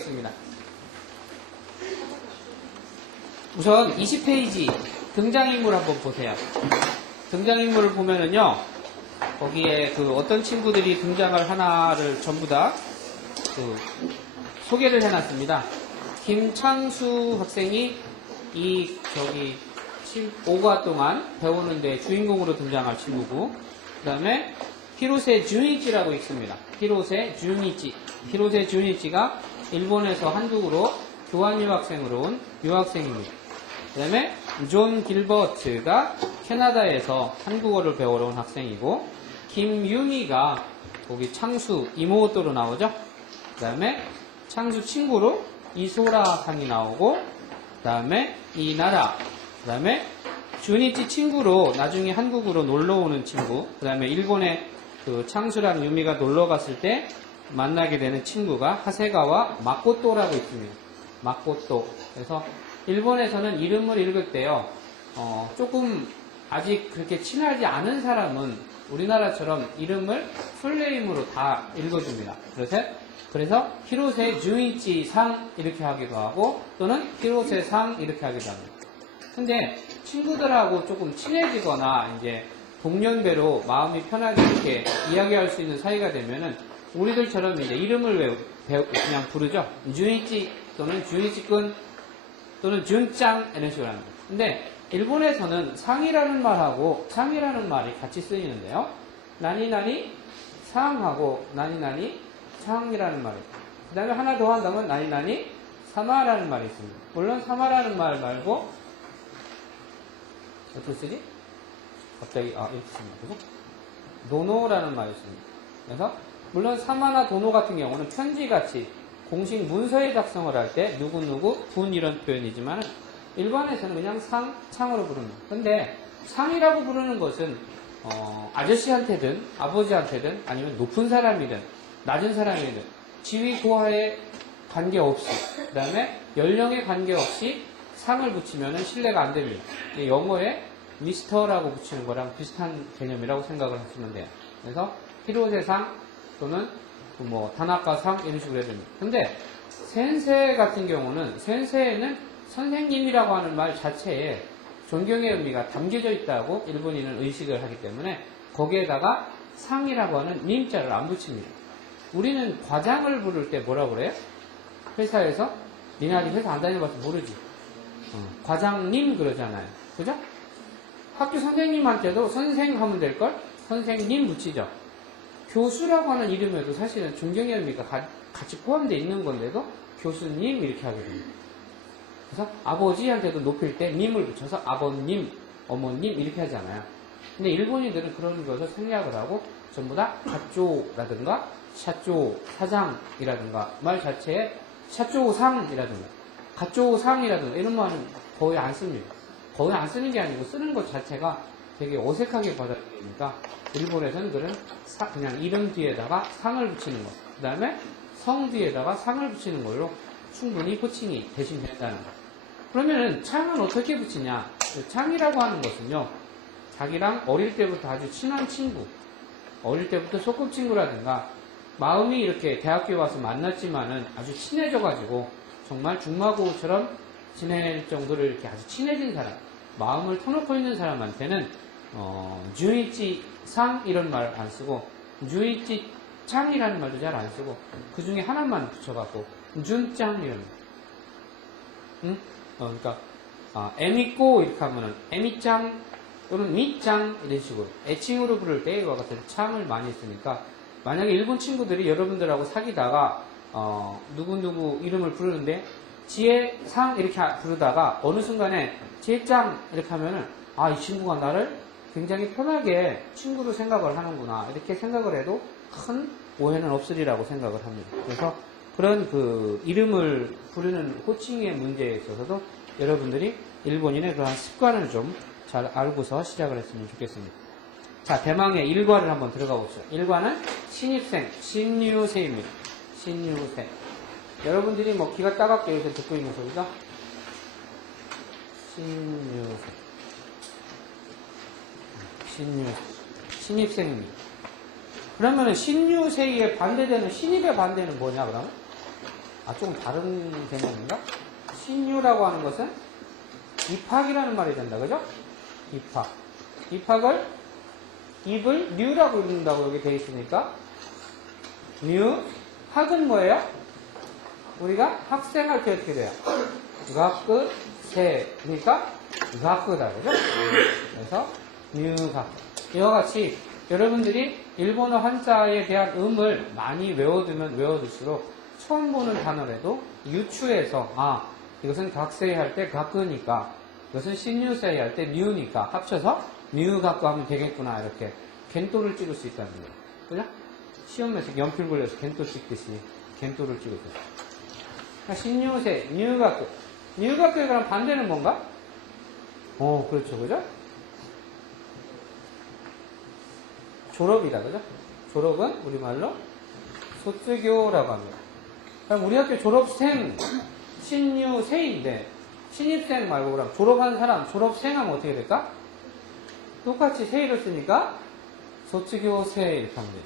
있습니다. 우선 20페이지 등장인물 한번 보세요. 등장인물을 보면은요, 거기에 어떤 친구들이 등장을 하나를 전부 다 소개를 해놨습니다. 김창수 학생이 5과 동안 배우는데 주인공으로 등장할 친구고, 그 다음에 히로세 준이치라고 있습니다. 히로세 준이치가 일본에서 한국으로 교환 유학생으로 온 유학생입니다. 그 다음에 존 길버트가 캐나다에서 한국어를 배우러 온 학생이고, 김윤희가 거기 창수 이모토로 나오죠. 그 다음에 창수 친구로 이소라 상이 나오고, 그 다음에 이나라, 그 다음에 준이치 친구로 나중에 한국으로 놀러 오는 친구, 그 다음에 일본에 창수랑 유미가 놀러 갔을 때 만나게 되는 친구가 하세가와 마코토라고 있습니다. 마코토. 그래서 일본에서는 이름을 읽을 때요, 조금 아직 그렇게 친하지 않은 사람은 우리나라처럼 이름을 풀네임으로 다 읽어줍니다. 그래서 히로세 준이치 상 이렇게 하기도 하고, 또는 히로세 상 이렇게 하기도 합니다. 근데 친구들하고 조금 친해지거나 이제 동년배로 마음이 편하게 이렇게 이야기할 수 있는 사이가 되면은 우리들처럼 이제 이름을 그냥 부르죠. 준이치 또는 준이치군 또는 준짱 이런 식으로 합니다. 근데 일본에서는 상이라는 말하고 창이라는 말이 같이 쓰이는데요. 나니나니 상하고 나니나니 창이라는 말이 있습니다. 그 다음에 하나 더 한다면 나니나니 사마라는 말이 있습니다. 물론 사마라는 말 말고 어떻게 쓰지? 갑자기 이렇게 씁니다. 그죠? 노노라는 말이 있습니다. 그래서 물론 사마나 도노 같은 경우는 편지같이 공식 문서에 작성을 할 때 누구누구 분 이런 표현이지만 일반에서는 그냥 상, 창으로 부릅니다. 근데 상이라고 부르는 것은 아저씨한테든 아버지한테든 아니면 높은 사람이든 낮은 사람이든 지위 고하에 관계없이, 그 다음에 연령에 관계없이 상을 붙이면 신뢰가 안 됩니다. 영어에 미스터라고 붙이는 거랑 비슷한 개념이라고 생각을 하시면 돼요. 그래서 히로세상 또는 다나카상 이런 식으로 해야 됩니다. 근데 센세 같은 경우는 센세에는 선생님이라고 하는 말 자체에 존경의 의미가 담겨져 있다고 일본인은 의식을 하기 때문에 거기에다가 상이라고 하는 님자를 안 붙입니다. 우리는 과장을 부를 때 뭐라고 그래요? 회사에서 니네 아직 회사 안 다녀봐서 모르지. 과장님 그러잖아요. 그죠? 학교 선생님한테도 선생 하면 될걸? 선생님 붙이죠. 교수라고 하는 이름에도 사실은 존경의 의미가 같이 포함되어 있는 건데도 교수님 이렇게 하게 됩니다. 그래서 아버지한테도 높일 때 님을 붙여서 아버님, 어머님 이렇게 하잖아요. 근데 일본인들은 그런 것을 생략을 하고 전부 다 가쪼라든가 샤쪼 사장이라든가 말 자체에 샤쪼상이라든가 가쪼상이라든가 이런 말은 거의 안 씁니다. 거의 안 쓰는 게 아니고 쓰는 것 자체가 되게 어색하게 받아들이니까 일본에서는 그냥 이름 뒤에다가 상을 붙이는 것, 그 다음에 성 뒤에다가 상을 붙이는 걸로 충분히 호칭이 대신 된다는 것. 그러면은 창은 어떻게 붙이냐? 창이라고 하는 것은요, 자기랑 어릴 때부터 아주 친한 친구, 어릴 때부터 소꿉친구라든가 마음이 이렇게 대학교에 와서 만났지만은 아주 친해져가지고 정말 중마고우처럼 지낼 정도로 이렇게 아주 친해진 사람, 마음을 터놓고 있는 사람한테는 준이치 상 이런 말 안 쓰고 준이치 창이라는 말도 잘 안 쓰고 그 중에 하나만 붙여갖고 준짱 이런 그러니까 에미꼬 이렇게 하면은 에미짱 또는 미짱 이런 식으로 애칭으로 부를 때 이와 같은 창을 많이 쓰니까 만약에 일본 친구들이 여러분들하고 사귀다가 누구누구 이름을 부르는데 지혜상 이렇게 부르다가 어느 순간에 지혜짱 이렇게 하면은 이 친구가 나를 굉장히 편하게 친구로 생각을 하는구나 이렇게 생각을 해도 큰 오해는 없으리라고 생각을 합니다. 그래서 그런 이름을 부르는 호칭의 문제에 있어서도 여러분들이 일본인의 그러한 습관을 좀 잘 알고서 시작을 했으면 좋겠습니다. 자, 대망의 1과를 한번 들어가 봅시다. 1과는 신입생, 신유세입니다. 신유세. 여러분들이 귀가 따갑게 이렇게 듣고 있는 소리가 신유세. 신입생입니다. 그러면 신유세에 반대되는 신입의 반대는 뭐냐 그러면? 조금 다른 개념인가? 신유라고 하는 것은 입학이라는 말이 된다. 그죠? 입학. 입학을 입을 뉴라고 읽는다고 여기 되어 있으니까 뉴. 학은 뭐예요? 우리가 학생할 때 어떻게 돼요?学生. 그러니까学다. 그죠? 그래서 뉴학. 이와 같이 여러분들이 일본어 한자에 대한 음을 많이 외워두면 외워둘수록 처음 보는 단어라도 유추해서 이것은 각세이 할 때 각으니까 이것은 신유세이 할 때 뉴니까 합쳐서 뉴각구 하면 되겠구나 이렇게 겐토를 찍을 수 있다는 거예요. 그죠? 시험에서 연필 걸려서 겐토 찍듯이 겐토를 찍을 수 있어요. 그러니까 신유세, 뉴각구. 뉴각구에 그럼 반대는 뭔가? 그렇죠. 그죠? 졸업이다. 그죠? 졸업은 우리말로 소쯔교라고 합니다. 그럼 우리 학교 졸업생, 신유세인데 신입생 말고 그럼 졸업한 사람, 졸업생 하면 어떻게 될까? 똑같이 세이를 쓰니까 소쯔교세 이렇게 하면 돼요.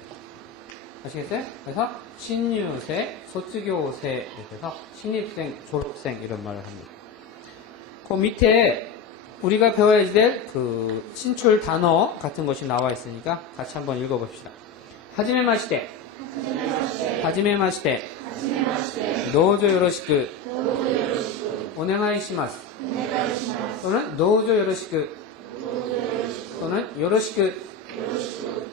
아시겠어요? 그래서 신유세, 소쯔교세 이렇게 해서 신입생, 졸업생 이런 말을 합니다. 그 밑에 우리가 배워야 될 그 신출 단어 같은 것이 나와 있으니까 같이 한번 읽어봅시다. 하지메 마시테, 하지메 마시테, 도우조 요로시쿠, 오네가이 시마스. 또는 도우조 요로시쿠, 또는 요로시쿠,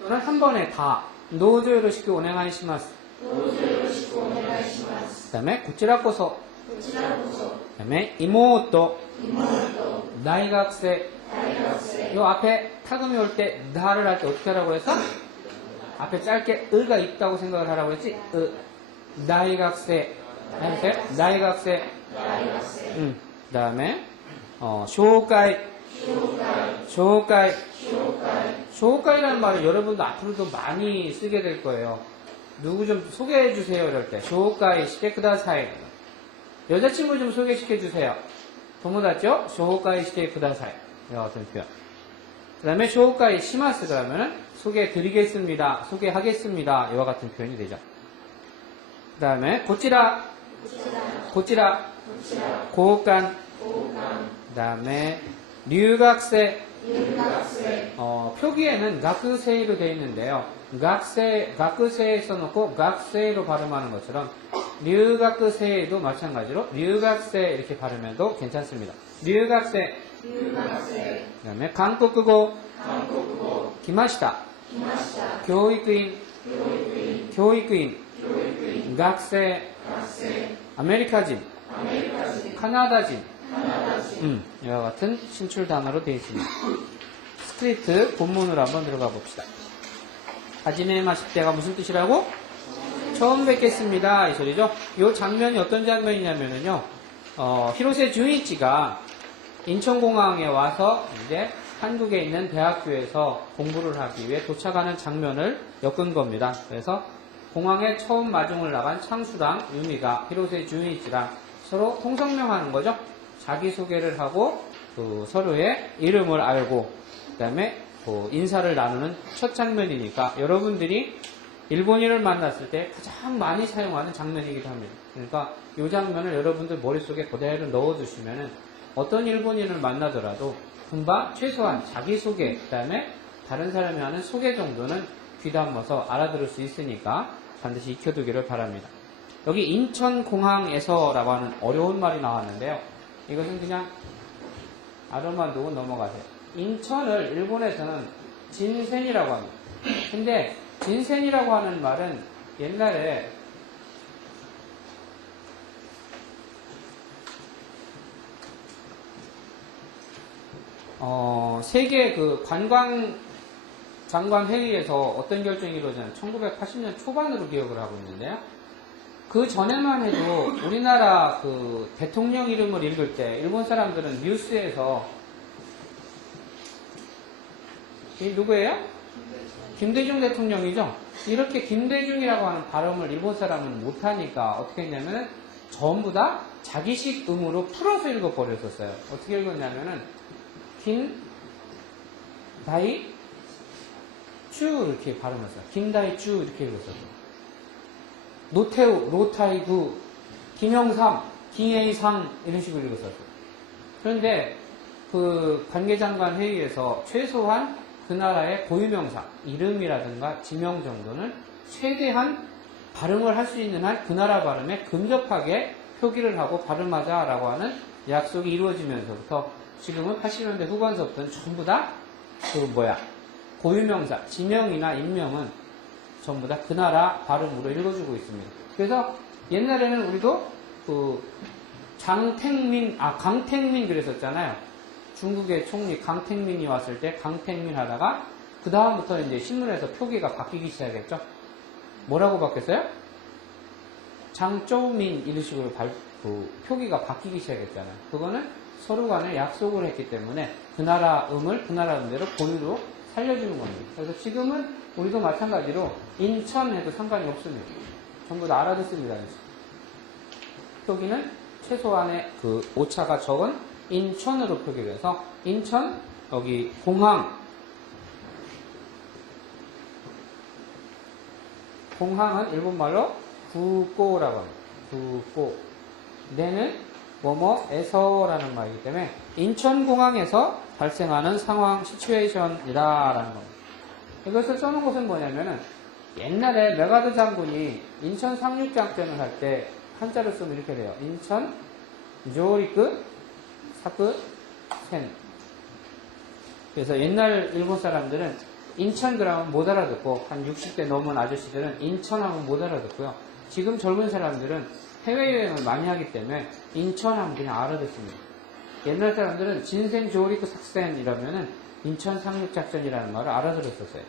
또는 한 번에 다 도우조 요로시쿠 오네가이 시마스. 그 다음에 고치라코소, 그 다음에 이모토, 다이학생. 요 앞에 타금이 올 때 다를 할 때 어떻게 하라고 해서 앞에 짧게 의가 있다고 생각을 하라고 했지. 다이학생. 해보세요. 다이학생. 그 다음에 쇼가이. 쇼가이. 쇼가이라는 말을 여러분도 앞으로도 많이 쓰게 될 거예요. 누구 좀 소개해 주세요 이럴 때 쇼가이 시테쿠다사이. 여자친구 좀 소개시켜 주세요. 도모다죠? 쇼가이 시테쿠다사이. 이와 같은 표현. 그 다음에 쇼가이 시마스 그러면은 소개해 드리겠습니다. 소개하겠습니다. 이와 같은 표현이 되죠. 그 다음에 고치라. 고간. 그 다음에 류각세. 표기에는 가쿠세이로 되어 있는데요. 가쿠세이 써놓고 각세이로 발음하는 것처럼 류각세이도 마찬가지로 류각세 이렇게 발음해도 괜찮습니다. 류각세. 그 다음에 한국어. 기마시타. 교육인. 각세. 아메리카진. 카나다진. 이와 같은 신출 단어로 되어 있습니다. 스크립트 본문으로 한번 들어가 봅시다. 하지메 마시테가 무슨 뜻이라고? 처음 뵙겠습니다. 이 소리죠. 이 장면이 어떤 장면이냐면요. 히로세 준이치가 인천공항에 와서 이제 한국에 있는 대학교에서 공부를 하기 위해 도착하는 장면을 엮은 겁니다. 그래서 공항에 처음 마중을 나간 창수랑 유미가 히로세 준이치랑 서로 통성명하는 거죠. 자기소개를 하고 서로의 이름을 알고 그 다음에 인사를 나누는 첫 장면이니까 여러분들이 일본인을 만났을 때 가장 많이 사용하는 장면이기도 합니다. 그러니까 이 장면을 여러분들 머릿속에 그대로 넣어두시면은 어떤 일본인을 만나더라도 금방 최소한 자기소개 그 다음에 다른 사람이 하는 소개 정도는 귀담아서 알아들을 수 있으니까 반드시 익혀두기를 바랍니다. 여기 인천공항에서라고 하는 어려운 말이 나왔는데요. 이것은 그냥 알아만 두고 넘어가세요. 인천을 일본에서는 진센이라고 합니다. 근데 진센이라고 하는 말은 옛날에 세계 그 장관 회의에서 어떤 결정이 이루어졌냐면 1980년 초반으로 기억을 하고 있는데요. 그 전에만 해도 우리나라 그 대통령 이름을 읽을 때 일본 사람들은 뉴스에서 이 누구예요? 김대중 대통령이죠. 이렇게 김대중이라고 하는 발음을 일본 사람은 못하니까 어떻게 했냐면은 전부 다 자기식 음으로 풀어서 읽어버렸었어요. 어떻게 읽었냐면은 김다이쭈 이렇게 발음했어요. 김다이쭈 이렇게 읽었어요. 노태우, 로타이구, 김영삼, 김혜상 이런 식으로 읽었었어요. 그런데 그 관계장관 회의에서 최소한 그 나라의 고유명사, 이름이라든가 지명 정도는 최대한 발음을 할 수 있는 한 그 나라 발음에 근접하게 표기를 하고 발음하자라고 하는 약속이 이루어지면서부터 지금은 80년대 후반서부터는 전부 다 고유명사, 지명이나 인명은 전부 다 그 나라 발음으로 읽어주고 있습니다. 그래서 옛날에는 우리도 그 강택민 그랬었잖아요. 중국의 총리 강택민이 왔을 때 강택민 하다가 그 다음부터 이제 신문에서 표기가 바뀌기 시작했죠. 뭐라고 바뀌었어요? 장쩌우민 이런 식으로 표기가 바뀌기 시작했잖아요. 그거는 서로 간에 약속을 했기 때문에 그 나라 음을 그 나라 음대로 고유로 살려주는 겁니다. 그래서 지금은 우리도 마찬가지로 인천 해도 상관이 없습니다. 전부 다 알아듣습니다. 표기는 최소한의 그 오차가 적은 인천으로 표기를 해서 인천 여기 공항은 일본말로 부꼬라고 합니다. 부꼬. 내는 뭐뭐에서라는 말이기 때문에 인천공항에서 발생하는 상황 시츄에이션이다라는 겁니다. 이것을 써놓은 것은 뭐냐면은 옛날에 메가드 장군이 인천 상륙작전을 할 때 한자를 쓰면 이렇게 돼요. 인천 조리크 사크 센. 그래서 옛날 일본 사람들은 인천 그러면 못 알아듣고 한 60대 넘은 아저씨들은 인천하면 못 알아듣고요. 지금 젊은 사람들은 해외여행을 많이 하기 때문에 인천하면 그냥 알아듣습니다. 옛날 사람들은 진생 조리크 삭센 이러면은 인천 상륙작전이라는 말을 알아들었었어요.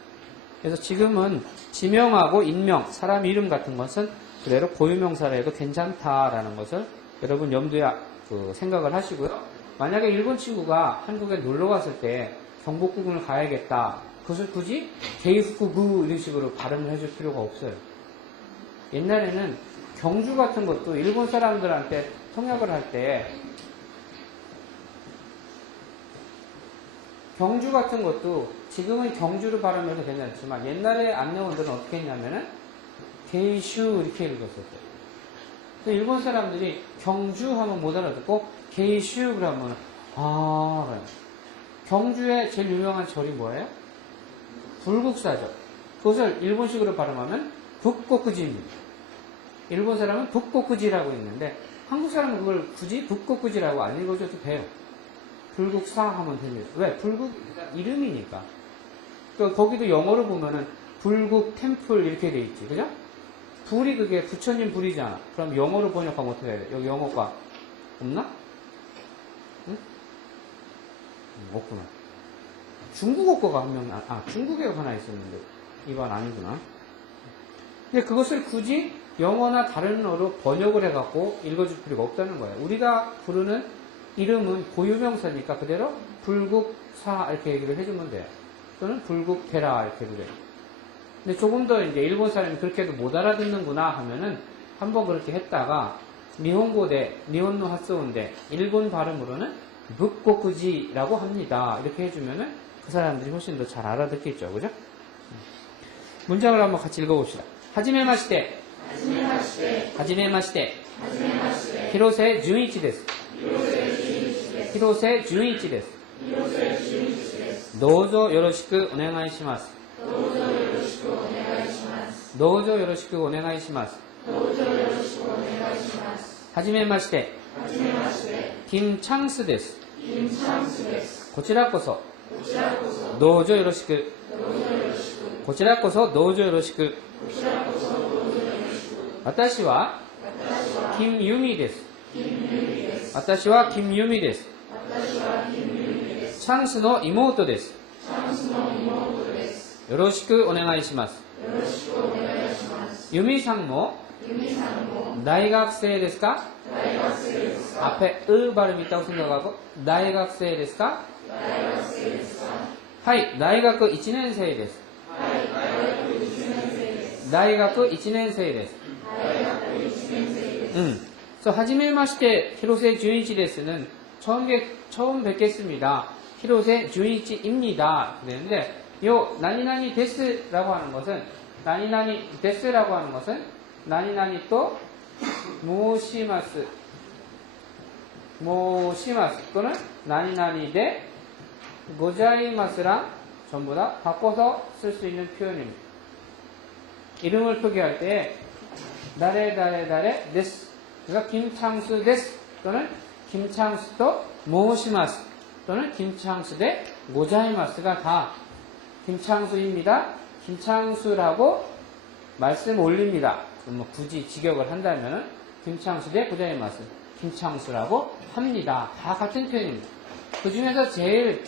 그래서 지금은 지명하고 인명, 사람 이름 같은 것은 그대로 고유명사라 해도 괜찮다라는 것을 여러분 염두에 생각을 하시고요. 만약에 일본 친구가 한국에 놀러 왔을 때 경복궁을 가야겠다. 그것을 굳이 게이프구 이런 식으로 발음을 해줄 필요가 없어요. 옛날에는 경주 같은 것도 일본 사람들한테 통역을 할 때 경주 같은 것도 지금은 경주로 발음해도 괜찮지만 옛날에 안내원들은 어떻게 했냐면은 게이슈 이렇게 읽었었어요. 그래서 일본 사람들이 경주 하면 못 알아듣고 게이슈 그러면 그래요. 경주의 제일 유명한 절이 뭐예요? 불국사죠. 그것을 일본식으로 발음하면 북고쿠지입니다. 일본 사람은 북고쿠지라고 읽는데 한국 사람은 그걸 굳이 북고쿠지라고 안 읽어줘도 돼요. 불국사 하면 됩니다. 왜? 불국 이름이니까. 또 거기도 영어로 보면은 불국 템플 이렇게 돼 있지, 그죠? 불이 그게 부처님 불이잖아. 그럼 영어로 번역하면 어떻게 해야 돼? 여기 영어가 없나? 응? 없구나. 중국어 거가 한 명, 중국에 하나 있었는데 이건 아니구나. 근데 그것을 굳이 영어나 다른 어로 번역을 해갖고 읽어줄 필요가 없다는 거예요. 우리가 부르는 이름은 고유명사니까 그대로 불국사 이렇게 얘기를 해주면 돼요. 또는 불국테라 이렇게 해도 돼요. 근데 조금 더 이제 일본 사람이 그렇게 해도 못 알아듣는구나 하면은 한번 그렇게 했다가 니혼노 하스온데 일본 발음으로는 북고쿠지라고 합니다. 이렇게 해주면은 그 사람들이 훨씬 더 잘 알아듣겠죠. 그죠? 문장을 한번 같이 읽어봅시다. 하지메마시테 히로세 준이치 데스. 히로세 준이치 데스. 도우조 요로시쿠 오네가이시마스. 도우조 요로시쿠 오네가이시마스. 하지메마시테 김창스 데스.こちらこそどうぞよろしく。こちらこそどうぞよろしく。私は金由美です。私は金由美です。チャンスの妹です。よろしくお願いします。由美さんも大学生ですか? 앞에 으 발음이 있다고 생각하고 다이학생ですか? はい、大学1年生です。大学1年生です。はじめまして、広瀬純一です는 처음 뵙겠습니다.広瀬 준이치입니다. 그랬는데 요 나니나니 데스라고 하는 것은 나니나니 데스라고 하는 것은 나니나니 또 모시마스 또는 나니나니 데 고자이마스랑 전부 다 바꿔서 쓸 수 있는 표현입니다. 이름을 표기할 때 다레 데스, 그러니까 김창수 데스 또는 김창수 또 모시마스 또는 김창수 대 고자이마스가 다 김창수입니다. 김창수라고 말씀 올립니다. 뭐 굳이 직역을 한다면 김창수 대 고자이마스, 김창수라고 합니다. 다 같은 표현입니다. 그 중에서 제일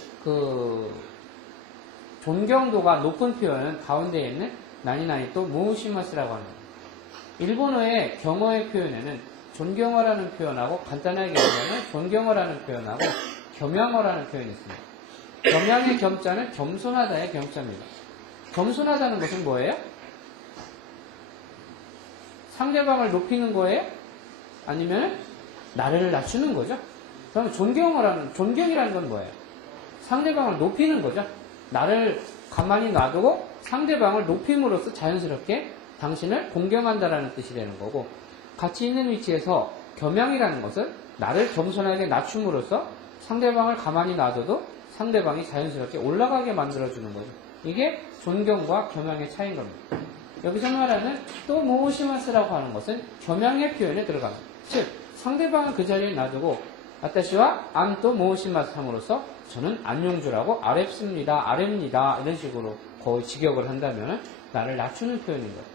존경도가 높은 표현은 가운데에 있는 나니나니 또 모시마스라고 합니다. 일본어의 경어의 표현에는 존경어라는 표현하고 간단하게 얘기하면 존경어라는 표현하고 겸양어라는 표현이 있습니다. 겸양의 겸자는 겸손하다의 겸자입니다. 겸손하다는 것은 뭐예요? 상대방을 높이는 거예요? 아니면 나를 낮추는 거죠? 그럼 존경이라는 건 뭐예요? 상대방을 높이는 거죠. 나를 가만히 놔두고 상대방을 높임으로써 자연스럽게 당신을 공경한다라는 뜻이 되는 거고, 같이 있는 위치에서 겸양이라는 것은 나를 겸손하게 낮춤으로써 상대방을 가만히 놔둬도 상대방이 자연스럽게 올라가게 만들어주는 거죠. 이게 존경과 겸양의 차이인 겁니다. 여기서 말하는 또 모시마스라고 하는 것은 겸양의 표현에 들어갑니다. 즉 상대방을 그 자리에 놔두고 아타시와 안또 모시마스 함으로써 저는 안용주라고 아랩니다 이런 식으로 거의 직역을 한다면 나를 낮추는 표현인 거예요.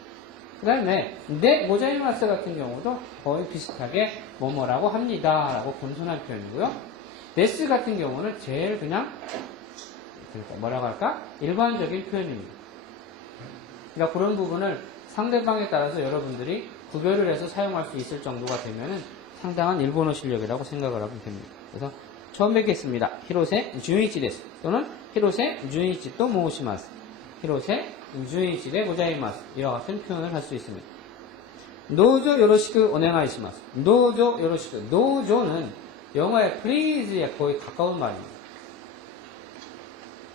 그 다음에 네 모자이마스 같은 경우도 거의 비슷하게 뭐뭐라고 합니다 라고 겸손한 표현이고요. 데스 같은 경우는 제일 그냥 뭐라고 할까? 일반적인 표현입니다. 그러니까 그런 부분을 상대방에 따라서 여러분들이 구별을 해서 사용할 수 있을 정도가 되면 상당한 일본어 실력이라고 생각을 하면 됩니다. 그래서 처음 뵙겠습니다. 히로세 준이치 데스 또는 히로세 준이치 또 모시마스, 히로세 준이치 데 고자이마스 이와 같은 표현을 할 수 있습니다. 노조 요로시쿠 오네가이시마스. 노조 요로시쿠. 노조는 영어의 please에 거의 가까운 말입니다.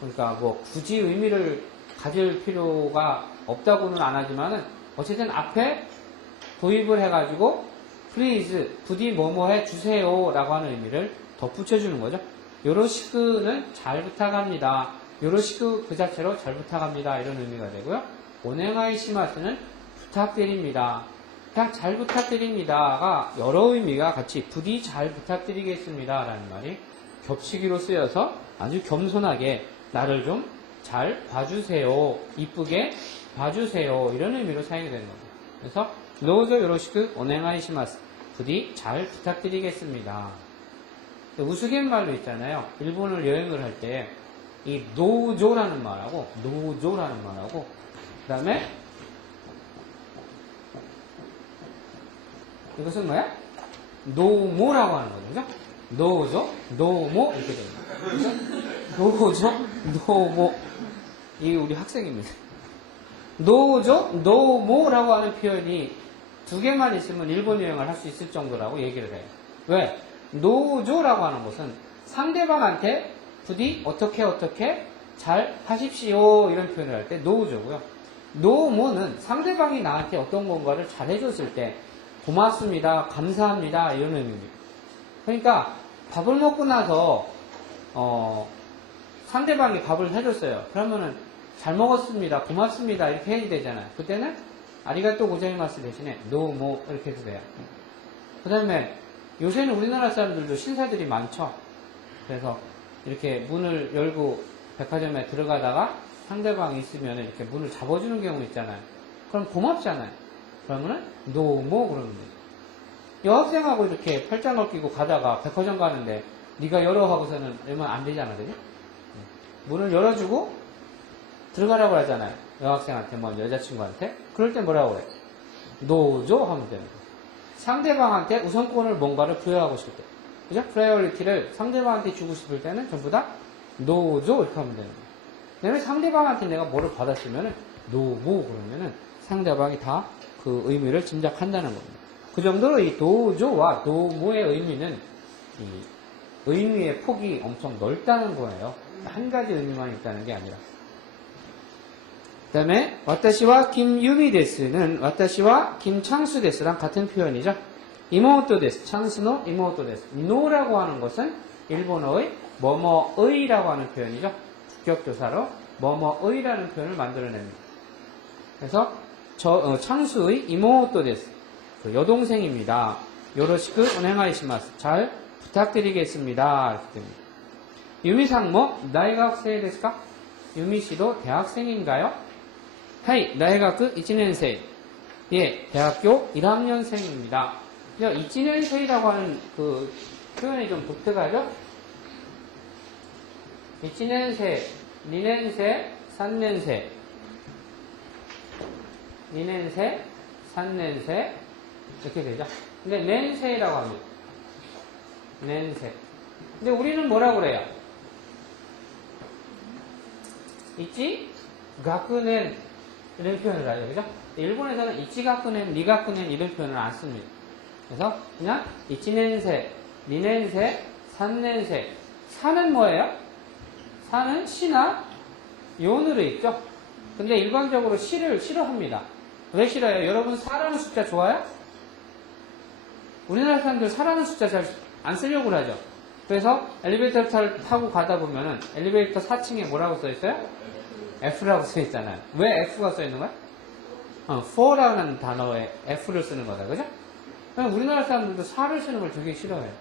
그러니까 뭐 굳이 의미를 가질 필요가 없다고는 안 하지만은 어쨌든 앞에 도입을 해가지고 please 부디 뭐뭐 해주세요 라고 하는 의미를 덧붙여주는 거죠. 요로시크는 잘 부탁합니다. 요로시크 그 자체로 잘 부탁합니다 이런 의미가 되고요. 오네가이시마스는 부탁드립니다. 그냥 잘 부탁드립니다가 여러 의미가 같이 부디 잘 부탁드리겠습니다 라는 말이 겹치기로 쓰여서 아주 겸손하게 나를 좀 잘 봐주세요, 이쁘게 봐주세요 이런 의미로 사용이 되는 겁니다. 그래서 노조 요로시크 오네가이시마스, 부디 잘 부탁드리겠습니다. 우스갯말로 있잖아요. 일본을 여행을 할 때 이 노조라는 말하고 그 다음에 이것은 뭐야? 노모라고 하는 거죠. 노조, 노모 이렇게 됩니다. 노조, 노모. 이게 우리 학생입니다. 노조, 노모라고 하는 표현이 두 개만 있으면 일본 여행을 할 수 있을 정도라고 얘기를 해요. 왜? 노조라고 하는 것은 상대방한테 부디 어떻게 잘 하십시오 이런 표현을 할 때 노조고요. 노모는 상대방이 나한테 어떤 뭔가를 잘 해줬을 때 고맙습니다, 감사합니다 이런 의미입니다. 그러니까 밥을 먹고 나서 상대방이 밥을 해줬어요. 그러면은 잘 먹었습니다, 고맙습니다 이렇게 해야 되잖아요. 그때는 아리가또 고자이마스 대신에 노모 이렇게 해도 돼요. 그 다음에 요새는 우리나라 사람들도 신사들이 많죠. 그래서 이렇게 문을 열고 백화점에 들어가다가 상대방이 있으면 이렇게 문을 잡아주는 경우 있잖아요. 그럼 고맙잖아요. 그러면은 노모 그러면 돼요. 여학생하고 이렇게 팔짱을 끼고 가다가 백화점 가는데 네가 열어 하고서는 열면 안 되잖아, 그지? 문을 열어주고 들어가라고 하잖아요. 여학생한테, 뭐 여자친구한테. 그럴 때 뭐라고 그래? 노조 하면 됩니다. 상대방한테 우선권을 뭔가를 부여하고 싶을 때, 그죠? 프라이어리티를 상대방한테 주고 싶을 때는 전부 다 노조 이렇게 하면 되는 거예요. 왜냐면 상대방한테 내가 뭐를 받았으면 노모 그러면은 상대방이 다 그 의미를 짐작한다는 겁니다. 그 정도로 이 노조와 노모의 의미는 이 의미의 폭이 엄청 넓다는 거예요. 한 가지 의미만 있다는 게 아니라. 그 다음에 와타시와 김유미 데스는 와타시와 김창수 데스랑 같은 표현이죠. 이모토 데스, 창수노 이모토 데스. 노라고 하는 것은 일본어의 뭐뭐의라고 하는 표현이죠. 주격조사로 뭐뭐의라는 표현을 만들어냅니다. 그래서 창수의 이모토 데스. 그 여동생입니다. 요로시쿠 오네가이시마스. 잘 부탁드리겠습니다. 이렇게 됩니다. 유미상모 다이학생 데스까? 유미씨도 대학생인가요? 하이, 다이학교 1년생. 예, 대학교 1학년생입니다. 1년생이라고 하는 그 표현이 좀 독특하죠? 1년생, 2년생, 3년생. 2년생, 3년생. 이렇게 되죠. 근데 낸세이라고 합니다. 낸세. 근데 우리는 뭐라고 그래요? 이치 가쿠넨 이런 표현을 하죠. 그죠? 일본에서는 이치 가쿠넨, 니 가쿠넨 이런 표현을 안 씁니다. 그래서 그냥 이치넨세, 니넨세, 삼넨세. 사는 뭐예요? 사는 시나 요으로 있죠. 근데 일반적으로 시를 싫어합니다. 왜 싫어요? 여러분 사라는 숫자 좋아요? 우리나라 사람들 사라는 숫자 잘 안 쓰려고 하죠. 그래서 엘리베이터를 타고 가다 보면은 엘리베이터 4층에 뭐라고 써 있어요? F라고 써 있잖아요. 왜 F가 써 있는 거야? for라는 단어에 F를 쓰는 거다. 그죠? 우리나라 사람들도 4를 쓰는 걸 되게 싫어해요.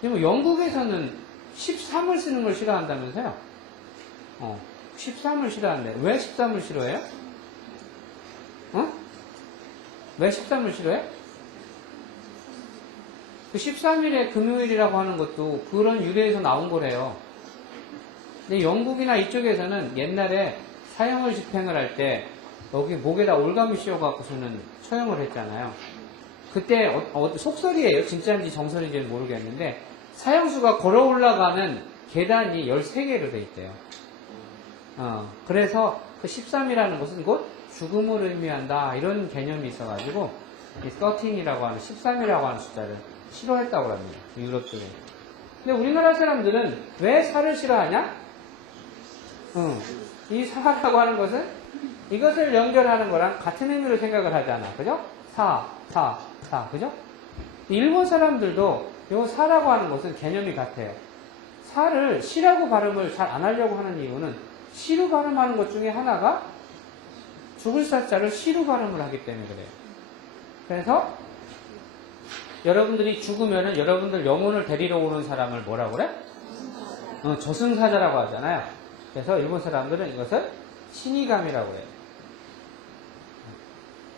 그리고 영국에서는 13을 쓰는 걸 싫어한다면서요? 13을 싫어하는데 왜 13을 싫어해요? 왜 13을 싫어해? 그 13일에 금요일이라고 하는 것도 그런 유래에서 나온 거래요. 근데 영국이나 이쪽에서는 옛날에 사형을 집행을 할 때 여기 목에다 올가미 씌워갖고서는 처형을 했잖아요. 그때 속설이에요. 진짜인지 정설인지는 모르겠는데 사형수가 걸어 올라가는 계단이 13개로 돼 있대요. 그래서 그 13이라는 것은 곧 죽음을 의미한다 이런 개념이 있어가지고 이 13이라고 하는 13이라고 하는 숫자를 싫어했다고 합니다. 유럽 쪽에. 근데 우리나라 사람들은 왜 사를 싫어하냐? 이 사라고 하는 것은 이것을 연결하는 거랑 같은 의미로 생각을 하잖아. 그죠? 사. 그죠? 일본 사람들도 이 사라고 하는 것은 개념이 같아요. 사를 시라고 발음을 잘 안 하려고 하는 이유는 시로 발음하는 것 중에 하나가 죽을 사자를 시로 발음을 하기 때문에 그래요. 그래서 여러분들이 죽으면은 여러분들 영혼을 데리러 오는 사람을 뭐라고 그래? 저승사자라고 하잖아요. 그래서 일본 사람들은 이것을 시니감이라고 그래요.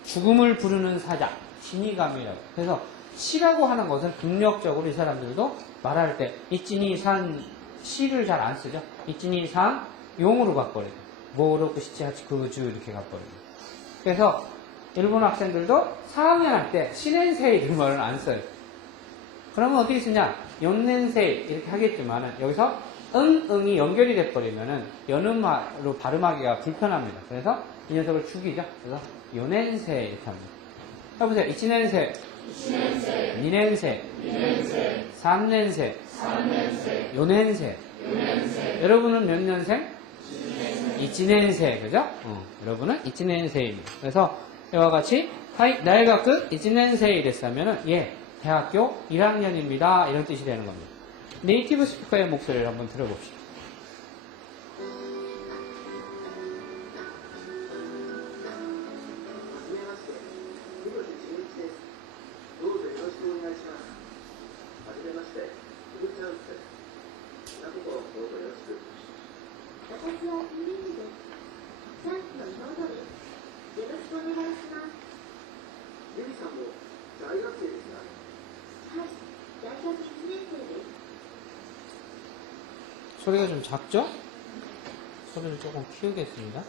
죽음을 부르는 사자, 시니감이라고. 그래서 시라고 하는 것은 극력적으로 이 사람들도 말할 때 이치니산 시를 잘 안 쓰죠. 이치니산 용으로 바꿔버려요. 모로쿠 시치하치 그주 이렇게 바꿔버려요. 그래서 일본 학생들도 4학년 할 때 시넨세이 이런 말을 안 써요. 그러면 어떻게 쓰냐? 연넨세이 이렇게 하겠지만은 여기서 응이 연결이 돼버리면은 연음으로 발음하기가 불편합니다. 그래서 이 녀석을 죽이죠. 그래서 요넨세 이렇게 합니다. 해보세요. 이치넨세, 니넨세, 삼넨세, 요넨세. 여러분은 몇 년생? 이치넨세, 그죠? 여러분은 이치넨세입니다. 그래서 이와 같이 하이 다이학교 1년생이 됐다면은 예 대학교 1학년입니다 이런 뜻이 되는 겁니다. 네이티브 스피커의 목소리를 한번 들어봅시다. ソリが좀 작죠? 소리를 조금 키우겠습니다.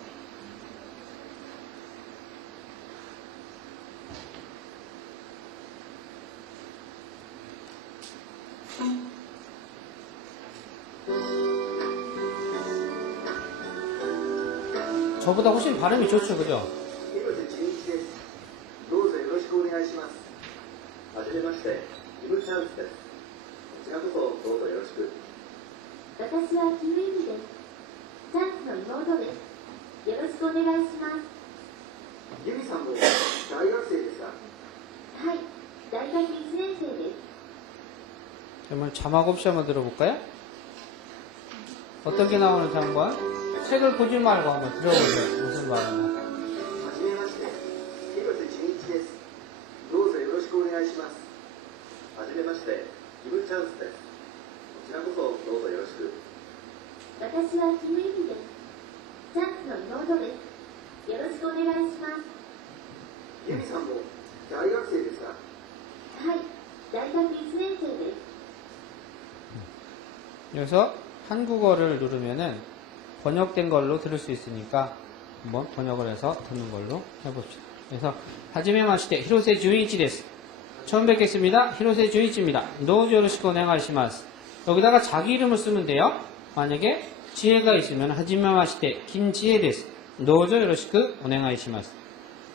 저보다 훨씬 발음이 좋죠, 그죠? 私はキムイミです。チャンスの妹です。よろしくお願いします。ユミさんも大学生ですか？はい、大学1年生です。그러면 자막 없이 한번 들어볼까요? 어떻게 나오는지 한번 책을 보지 말고 한번 들어보세요. 무슨 말인지. はじめまして、広瀬純一です。どうぞよろしくお願いします。はじめまして、キム・チャンスです。こちらこそどうぞよろしく。私はキム・イキです。チャンスの妹です。よろしくお願いします。ユミさんも大学生ですか？はい、大学1年生です。 여기서 한국어를 누르면은 번역된 걸로 들을 수 있으니까 한번 번역을 해서 듣는 걸로 해봅시다. 그래서 하지메 마시테 히로세 주이치 데스. 처음 뵙겠습니다. 히로세 주이치입니다. 노조 요로시ku 오네가이시마스. 여기다가 자기 이름을 쓰면 돼요. 만약에 지혜가 있으면 하지메 마시테 김지혜 데스. 노조 요로시ku 오네가이시마스.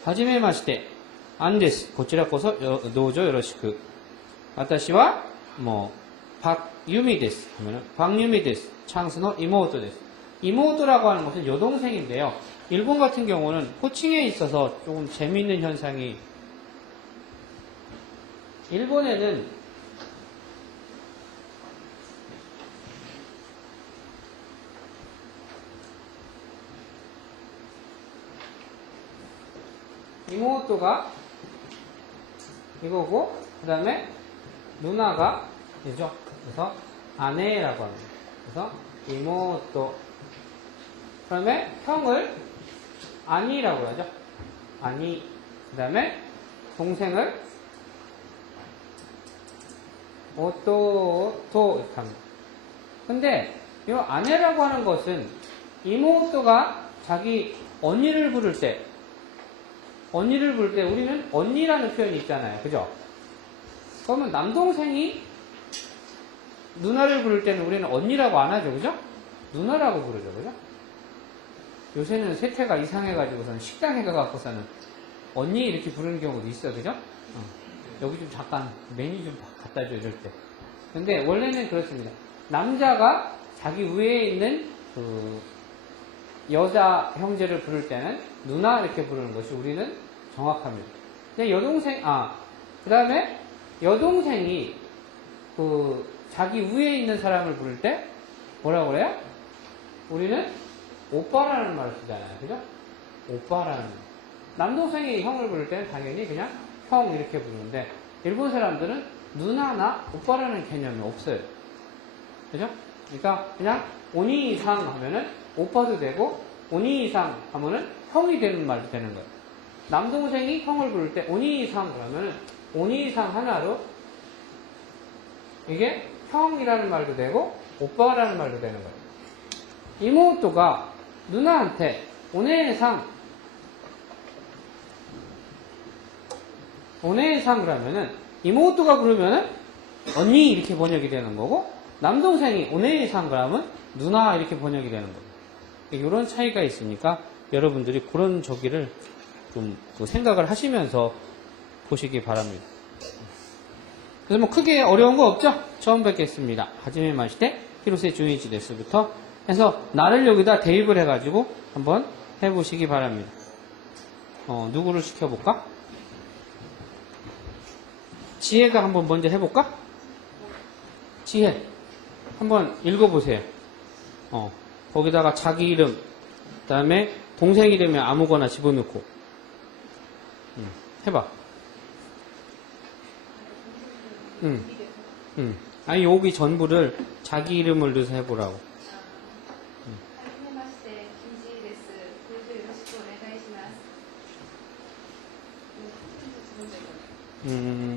하지메 마시테 안 데스. こちらこそ 노조 요로시ku. 私はもう 박유미 데스 하면은 박유미 데스 창스의 이모토 데스. 이모토라고 하는 것은 여동생인데요. 일본 같은 경우는 호칭에 있어서 조금 재미있는 현상이 일본에는 이모토가 이거고 그 다음에 누나가 이죠. 그래서 아내라고 합니다. 그래서 이모토. 그 다음에 형을 아니라고 하죠. 아니. 그 다음에 동생을 오토토 이렇게 합니다. 근데 이 아내라고 하는 것은 이모토가 자기 언니를 부를 때 우리는 언니라는 표현이 있잖아요. 그죠? 그러면 남동생이 누나를 부를 때는 우리는 언니라고 안 하죠. 그죠? 누나라고 부르죠. 그죠? 요새는 세태가 이상해가지고서는 식당에 가갖고서는 언니 이렇게 부르는 경우도 있어. 그죠? 여기 좀 잠깐 메뉴 좀 갖다 줘 이럴 때. 근데 원래는 그렇습니다. 남자가 자기 위에 있는 그 여자 형제를 부를 때는 누나 이렇게 부르는 것이 우리는 정확합니다. 근데 그 다음에 여동생이 그 자기 위에 있는 사람을 부를 때 뭐라고 그래요? 우리는 오빠라는 말을 쓰잖아요. 그죠? 오빠라는. 남동생이 형을 부를 때는 당연히 그냥 형 이렇게 부르는데 일본 사람들은 누나나 오빠라는 개념이 없어요. 그죠? 그러니까 그냥 오니 이상 하면은 오빠도 되고 오니 이상 하면은 형이 되는 말도 되는 거예요. 남동생이 형을 부를 때 오니 이상 그러면은 오니 이상 하나로 이게 형이라는 말도 되고 오빠라는 말도 되는 거예요. 이모토가 누나한테 오네상 그러면은 이모토가 부르면은 언니 이렇게 번역이 되는 거고 남동생이 오네상 그러면 누나 이렇게 번역이 되는 거예요. 이런 차이가 있으니까 여러분들이 그런 저기를 좀 생각을 하시면서 보시기 바랍니다. 그래서 뭐 크게 어려운 거 없죠? 처음 뵙겠습니다. 하지메 마시테 히로세 주이치 데스부터 해서 나를 여기다 대입을 해가지고 한번 해보시기 바랍니다. 누구를 시켜볼까? 지혜가 한번 먼저 해볼까? 지혜 한번 읽어보세요. 거기다가 자기 이름 그 다음에 동생 이름에 아무거나 집어넣고 해봐. 아니 여기 전부를 자기 이름을 넣어서 해보라고.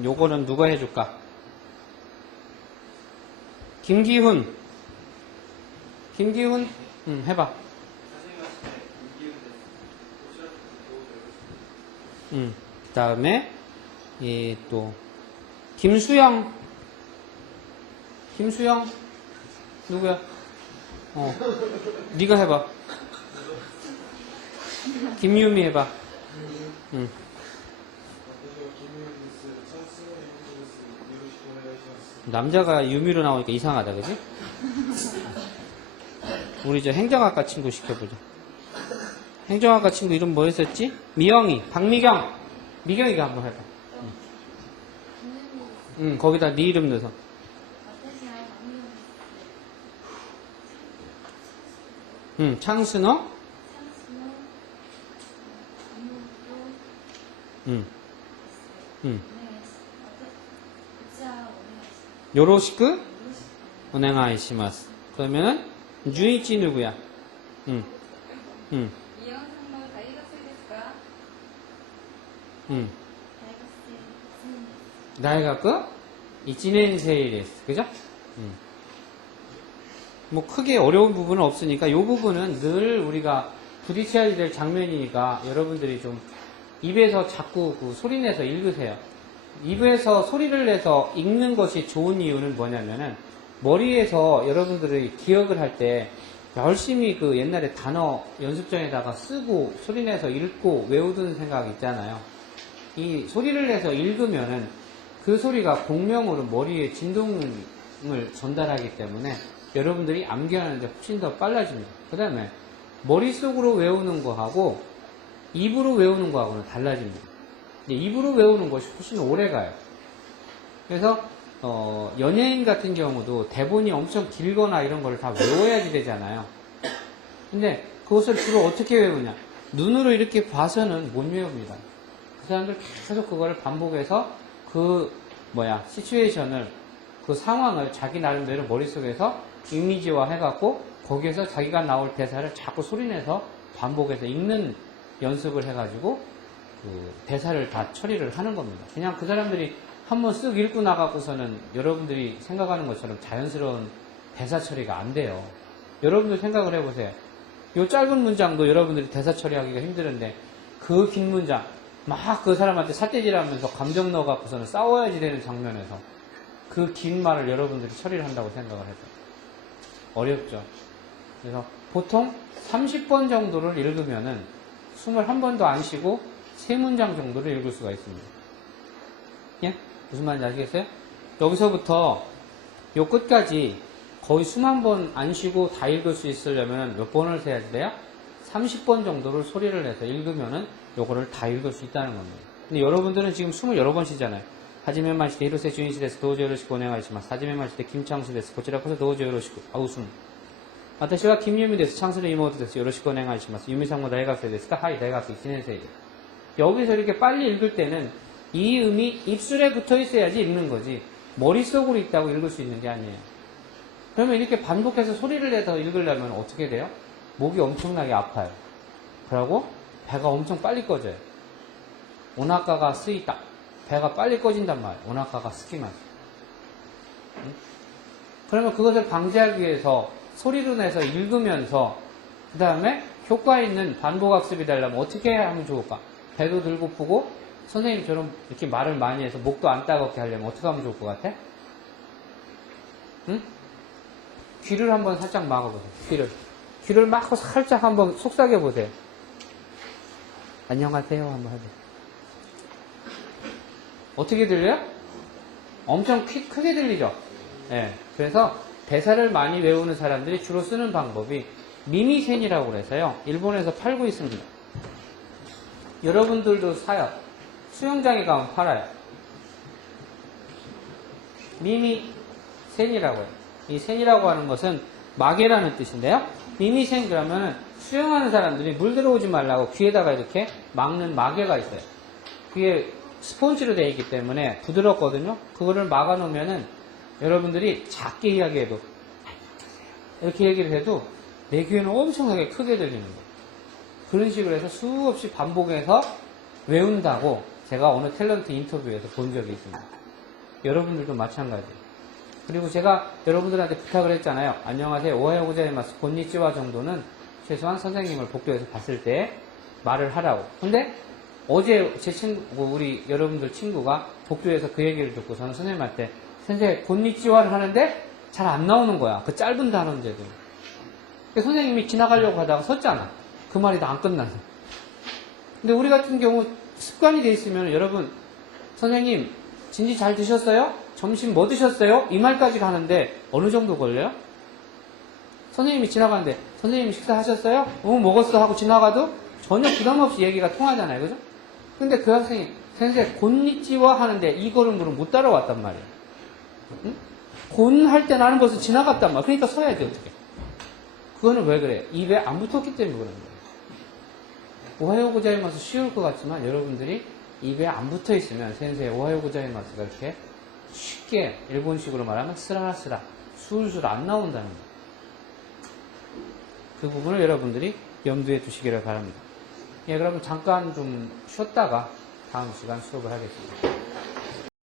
요거는 누가 해줄까? 김기훈, 해봐. 그 다음에, 또, 김수영, 누구야? 네가 해봐. 김유미 해봐. 남자가 유미로 나오니까 이상하다, 그지? 우리 저 행정학과 친구 시켜보자. 행정학과 친구 이름 뭐였었지? 미영이, 박미경. 미경이가 한번 해봐. 거기다 네 이름 넣어서. 창순어? 요로시크? 오네가이시마스. 그러면은, 주이치 누구야? 응. イオンさんの大学生ですか 응. 大学生 다이가크? 1年生 です. 그죠? 뭐 크게 어려운 부분은 없으니까 이 부분은 늘 우리가 부딪혀야 될 장면이니까 여러분들이 좀 입에서 자꾸 그 소리 내서 읽으세요. 입에서 소리를 내서 읽는 것이 좋은 이유는 뭐냐면은 머리에서 여러분들이 기억을 할 때 열심히 그 옛날에 단어 연습장에다가 쓰고 소리 내서 읽고 외우던 생각 있잖아요. 이 소리를 내서 읽으면은 그 소리가 공명으로 머리에 진동을 전달하기 때문에 여러분들이 암기하는데 훨씬 더 빨라집니다. 그 다음에 머릿속으로 외우는 거하고 입으로 외우는 거하고는 달라집니다. 입으로 외우는 것이 훨씬 오래 가요. 그래서 연예인 같은 경우도 대본이 엄청 길거나 이런 걸 다 외워야지 되잖아요. 근데 그것을 주로 어떻게 외우냐? 눈으로 이렇게 봐서는 못 외웁니다. 그 사람들 계속 그거를 반복해서 시츄에이션을, 그 상황을 자기 나름대로 머릿속에서 이미지화 해갖고 거기에서 자기가 나올 대사를 자꾸 소리내서 반복해서 읽는 연습을 해가지고 그 대사를 다 처리를 하는 겁니다. 그냥 그 사람들이 한번 쓱 읽고 나가고서는 여러분들이 생각하는 것처럼 자연스러운 대사 처리가 안 돼요. 여러분들 생각을 해보세요. 이 짧은 문장도 여러분들이 대사 처리하기가 힘드는데 그 긴 문장 막 그 사람한테 삿대질하면서 감정 넣어갖고서는 싸워야지 되는 장면에서 그 긴 말을 여러분들이 처리를 한다고 생각을 해요. 어렵죠. 그래서 보통 30번 정도를 읽으면은 21번도 안 쉬고 3문장 정도를 읽을 수가 있습니다. 예? 무슨 말인지 아시겠어요? 여기서부터 요 끝까지 거의 수만 번 안 쉬고 다 읽을 수 있으려면 몇 번을 세야 돼요? 30번 정도를 소리를 내서 읽으면은 요거를 다 읽을 수 있다는 겁니다. 근데 여러분들은 지금 20번 쉬잖아요. 하지메 마시테 히로세 주인시 데스 도저 요로시쿠 오네가이시마스. 하지메 마시테 김창수 데스 고치라코서 도저 요로시쿠. 웃음. 私は 김유미 데스. 창수의 이모트 데스. 요로시쿠 오네가이시마스. 유미상모 대학생 데스까? 하이 대학교 1年生. 여기서 이렇게 빨리 읽을 때는 이 음이 입술에 붙어 있어야지 읽는 거지 머릿속으로 있다고 읽을 수 있는 게 아니에요. 그러면 이렇게 반복해서 소리를 내서 읽으려면 어떻게 돼요? 목이 엄청나게 아파요. 그리고 배가 엄청 빨리 꺼져요. 오나카가 쓰이다. 배가 빨리 꺼진단 말이에요. 오나카가 쓰기만. 그러면 그것을 방지하기 위해서 소리로 내서 읽으면서 그 다음에 효과 있는 반복학습이 되려면 어떻게 하면 좋을까? 배도 덜 고프고 선생님처럼 이렇게 말을 많이 해서 목도 안 따갑게 하려면 어떻게 하면 좋을 것 같아? 응? 귀를 한번 살짝 막아보세요. 귀를 막고 살짝 한번 속삭여보세요. 안녕하세요 한번 해보세요. 어떻게 들려요? 엄청 크게 들리죠? 네. 그래서 대사를 많이 외우는 사람들이 주로 쓰는 방법이 미미센이라고 해서요. 일본에서 팔고 있습니다. 여러분들도 사요. 수영장에 가면 팔아요. 미미센이라고 해요. 이 센이라고 하는 것은 마개라는 뜻인데요. 미미센 그러면 수영하는 사람들이 물 들어오지 말라고 귀에다가 이렇게 막는 마개가 있어요. 귀에 스폰지로 되어 있기 때문에 부드럽거든요. 그거를 막아 놓으면은 여러분들이 작게 이야기해도 이렇게 얘기를 해도 내 귀에는 엄청나게 크게 들리는 거예요. 그런 식으로 해서 수없이 반복해서 외운다고 제가 어느 탤런트 인터뷰에서 본 적이 있습니다. 여러분들도 마찬가지예요. 그리고 제가 여러분들한테 부탁을 했잖아요. 안녕하세요. 오하요 고자이마스. 곤니찌와 정도는 최소한 선생님을 복도에서 봤을 때 말을 하라고. 근데 어제 제 친구, 우리 여러분들 친구가 복도에서 그 얘기를 듣고 저는 선생님한테 선생님 곤니찌와를 하는데 잘 안 나오는 거야. 그 짧은 단어인데도. 선생님이 지나가려고 하다가 섰잖아. 그 말이 다 안 끝나서. 근데 우리 같은 경우 습관이 돼 있으면 여러분 선생님 진지 잘 드셨어요? 점심 뭐 드셨어요? 이 말까지 가는데 어느 정도 걸려요? 선생님이 지나가는데 선생님 식사하셨어요? 먹었어 하고 지나가도 전혀 부담 없이 얘기가 통하잖아요. 그죠? 근데 그 학생이 선생 곤니찌와 하는데 이거를 못 따라왔단 말이에요. 응? 곤 할 때 나는 벌써 지나갔단 말이에요. 그러니까 서야지 어떻게. 그거는 왜 그래? 입에 안 붙었기 때문에 그런 거예요. 오하요 고자이마스 쉬울 것 같지만 여러분들이 입에 안 붙어 있으면 센세이 오하요 고자이마스가 이렇게 쉽게 일본식으로 말하면 스라스라 술술 안 나온다는 거예요. 그 부분을 여러분들이 염두에 두시기를 바랍니다. 예, 그럼 잠깐 좀 쉬었다가 다음 시간 수업을 하겠습니다.